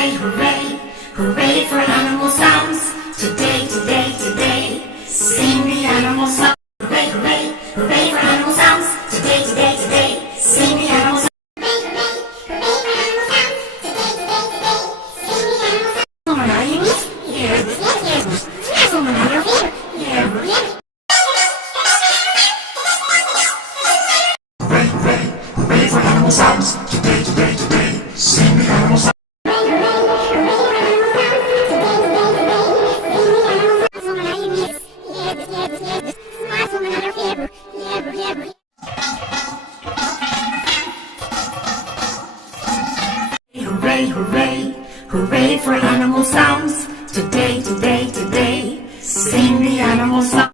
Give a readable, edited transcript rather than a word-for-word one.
Hooray, hooray, hooray for animal sounds. Today, today, today, sing the animal sounds. Hooray, hooray, hooray for animal sounds. Today, today, today, sing the animal sounds. Hooray for animal sounds. Today, today, today, sing the animal sounds. Hooray, hooray, hooray for animal sounds. Today, today, today, sing the animal sounds.